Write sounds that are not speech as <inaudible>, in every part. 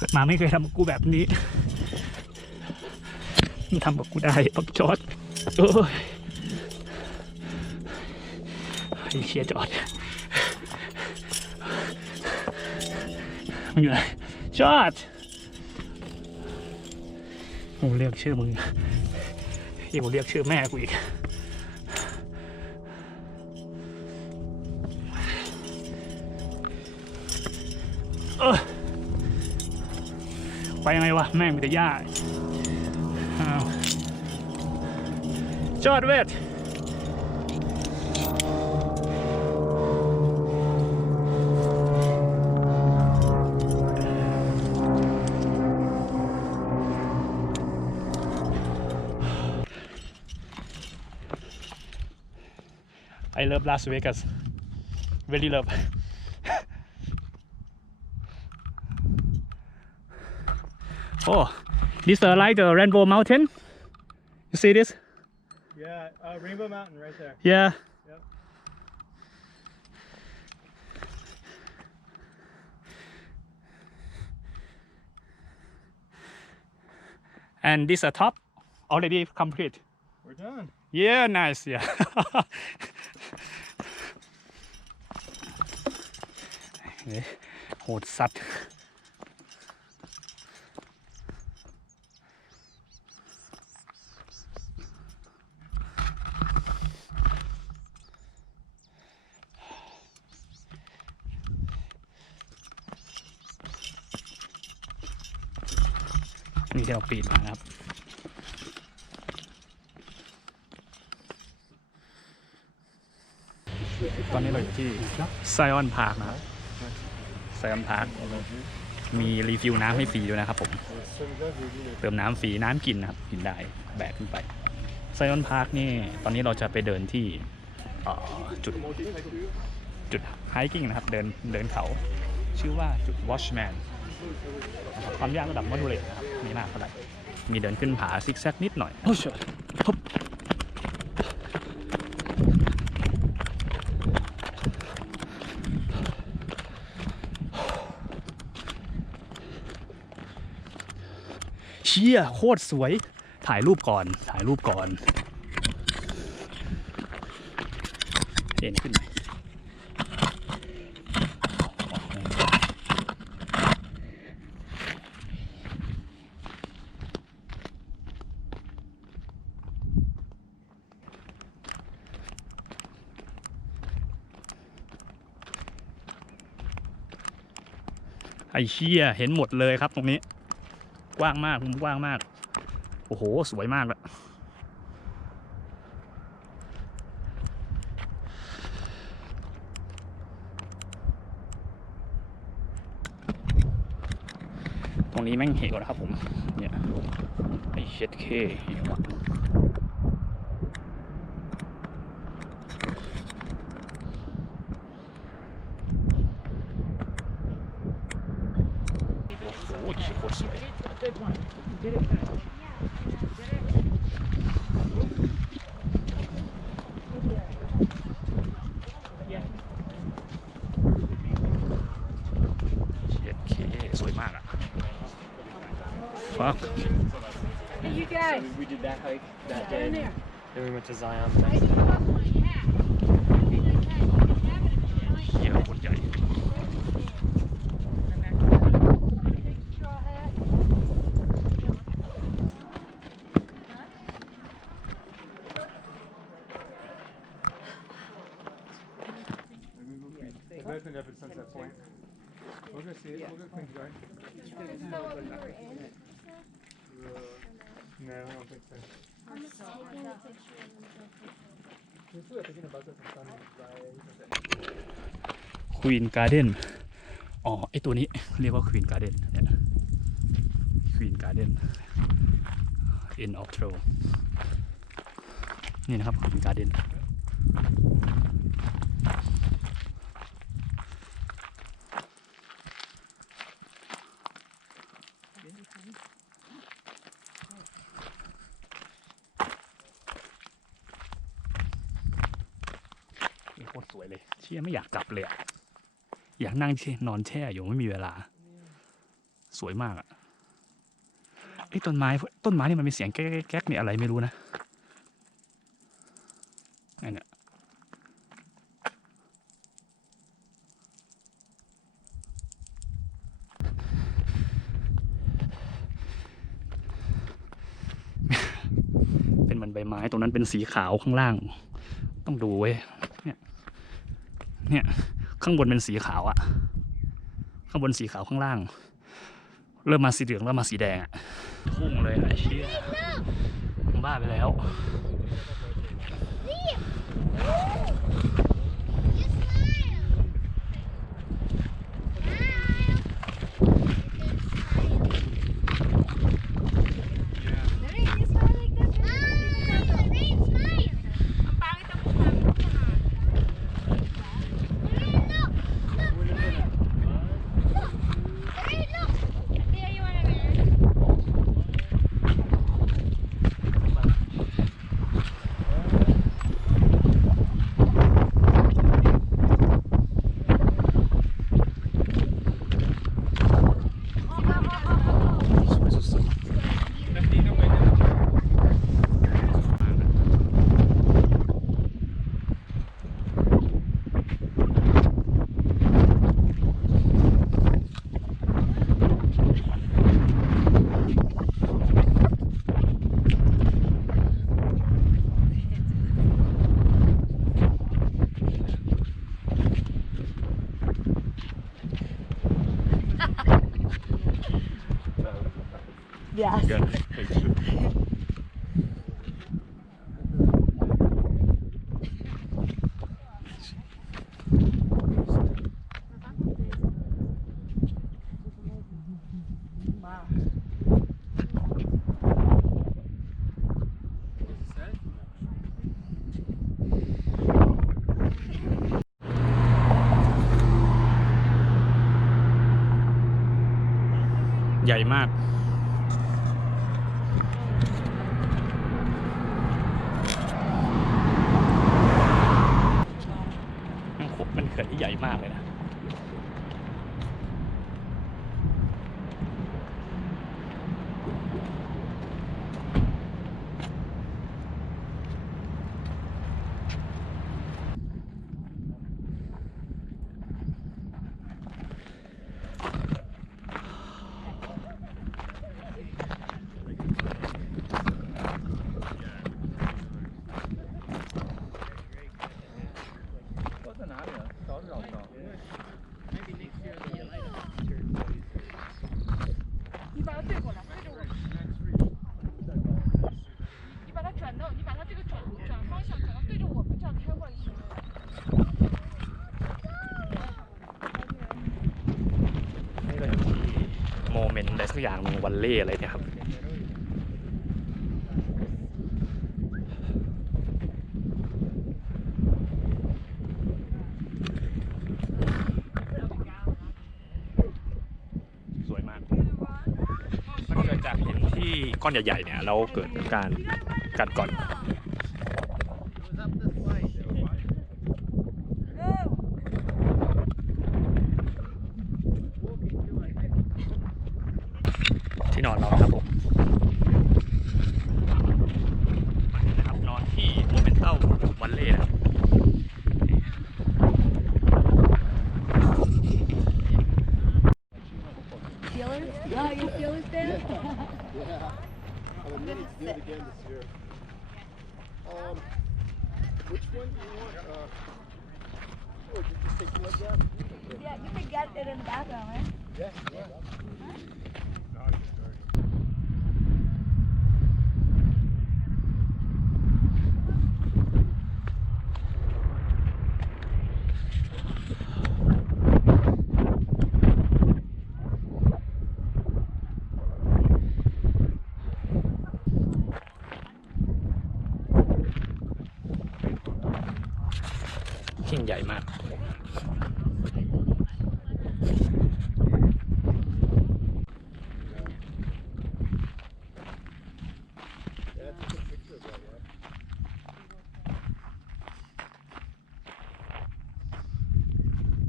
เกิดมาไม่เคยทำกูแบบนี้มึงทำกับกูได้ปักจอดโอ้ยไอ้เชียจอด มันอยู่ไหนจอดโอ้เรียกชื่อมึงเดี๋ยวเรียกชื่อแม่กูอีกเออ ไปยังไงวะ แม่งมีแต่หญ้าจอดเวทไอเลิฟลาสเวกัส very love Oh, this uh, like the Rainbow Mountain. You see this? Yeah, uh, Rainbow Mountain right there. Yeah. Yep. And this uh, top already complete. We're done. Yeah, nice. Yeah. <laughs> เฮ้ยโหดสัตว์ นี่ที่เราปีนมานะครับ ตอนนี้เราอยู่ที่ไซออนพาร์คนะครับไซออนพาร์คมีรีฟิลน้ำให้ฟรีด้วยนะครับผม เติมน้ำฟรีน้ำกินนะครับ กินได้แบกขึ้นไปไซออนพาร์คนี่ตอนนี้เราจะไปเดินที่จุดจุดไฮกิ้งนะครับ เดินเดินเขา ชื่อว่าจุด Watchman น ครับความยากระดับมอดูเลตนะครับไม่มากเท่าไหร่มีเดินขึ้นผาซิกแซกนิดหน่อยโอ้ยฮึบเชี่ยโคตรสวยถ่ายรูปก่อนถ่ายรูปก่อนเอ็นขึ้นหน่อยไอ้ เชี่ยเห็นหมดเลยครับตรงนี้ กว้างมากมุมกว้างมาก โอ้โห สวยมากเลยตรงนี้แม่งเหวนะครับผม เนี่ยไอเช็ดเคเหว лучше хочет. Fuck. Hey, you guys. We did that hike that yeah, day. Then we went to Zion. No, I don't think so. This is thinking about this on Sunday. ควีนการ์เด้นอ๋อ ไอตัวนี้เรียกว่าควีนการ์เด้นเนี่ยควีนการ์เด้น end of trail นี่นะครับควีนการ์เด้นนี่โคตร สวยเลย เชี่ยไม่อยากกลับเลยอยากนั่งเช่นอนแช่อยู่ไม่มีเวลา สวยมากอะไอ้ต้นไม้ต้นไม้นี่มันมีเสียงแก๊กแก๊กเนี่ยอะไรไม่รู้นะไอ้เนี่ยเป็นเหมือนใบไม้ตรงนั้นเป็นสีขาวข้างล่าง ต้องดูเว้ย เนี่ยเนี่ย ข้างบนเป็นสีขาวอะข้างบนสีขาวข้างล่าง เริ่มมาสีเหลืองเริ่มมาสีแดงอะพุ่งเลยไอ้เชี่ยบ้าไปแล้ว สวยสุด ๆเกินใหญ่มาก มันเขื่อนที่ใหญ่มากเลยนะ กอย่างวันเล่อะไรเนี่ยครับสวยมากมันเกิดจากหินที่ก้อนใหญ่ๆเนี่ยแล้วเกิดการกัดก่อน ที่นอนเรานะครับผมนะครับนอนที่โมเมนเตัลวันเล่นะครับ that, yeah.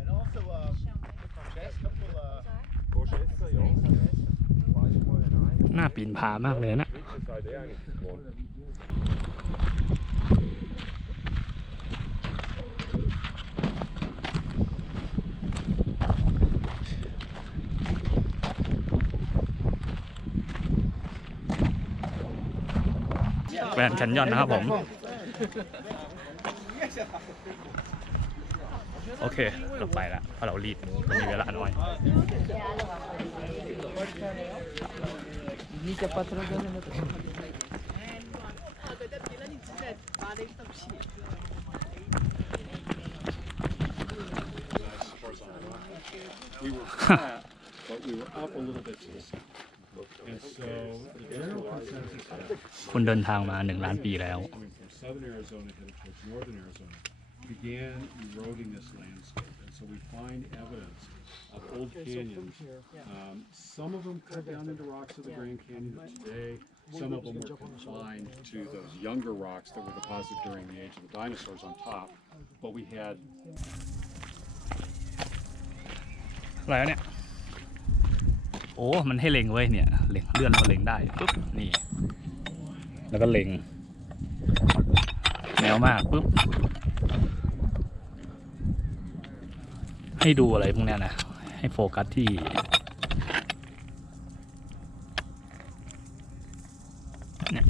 And also, uh, there's a couple, uh, น่าปีนผามากเลยนะ แกรนด์แคนยอนนะครับผม โอเค เราไปละเพราะเรารีบเรามีเวลาน้อย We were flat, but we were up a little bit to the south. คุณเดินทางมาหนึ่งล้านปีแล้ว coming from southern Arizona headed towards northern Arizona, began eroding this landscape. And so we find evidence of old canyons. Um, some of them cut down into rocks of the Grand Canyon of today. Some of them were confined to those younger rocks that were deposited during the age of the dinosaurs on top. But we had อะไรวะเนี่ย โอ้มันให้เล็งเว้ยเนี่ยเล็งเลื่อนมาเล็งได้ปุ๊บนี่ แล้วก็เล็งแนวมากปุ๊บให้ดูอะไรพวกเนี้ยนะให้โฟกัสที่ เนี่ย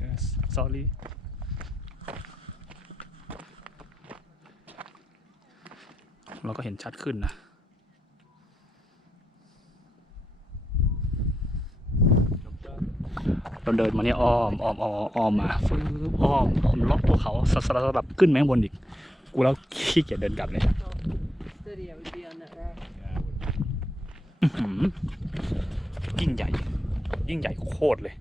yes sorry เรา ก็เห็นชัดขึ้นนะเราเดินมาเนี่ยอ้อมอ้อมอ้อมอ้อมมาฟื้บอ้อมอ้อมล็อกตัวเขาสสสแบบขึ้นไปข้างบนอีก กูแล้วขี้เกียจเดินกลับเลย Study, I would be on that rock. อื้อหือยิ่งใหญ่ ยิ่งใหญ่โคตรเลย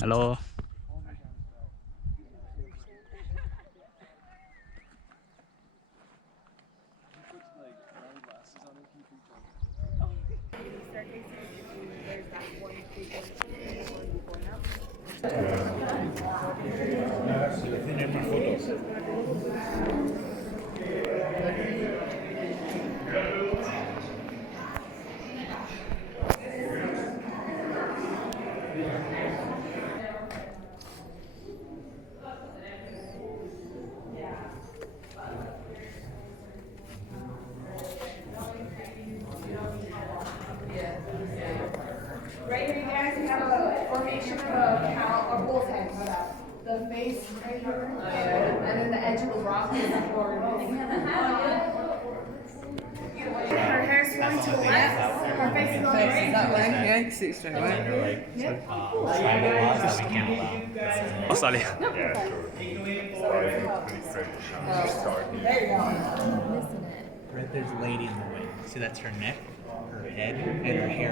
ฮั face is going right. That way, yeah, you can see it straight away. โอ้ sorry Right there's a lady in the wing. So that's her neck, her head, and her hair.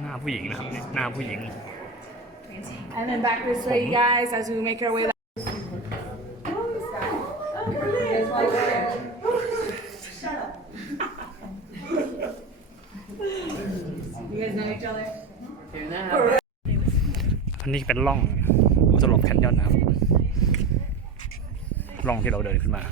หน้าผู้หญิงนะครับ หน้าผู้หญิง And then back this way, you guys, as we make our way นี้เป็นล่องสลบแคนยอนนะครับล่องที่เราเดินขึ้นมา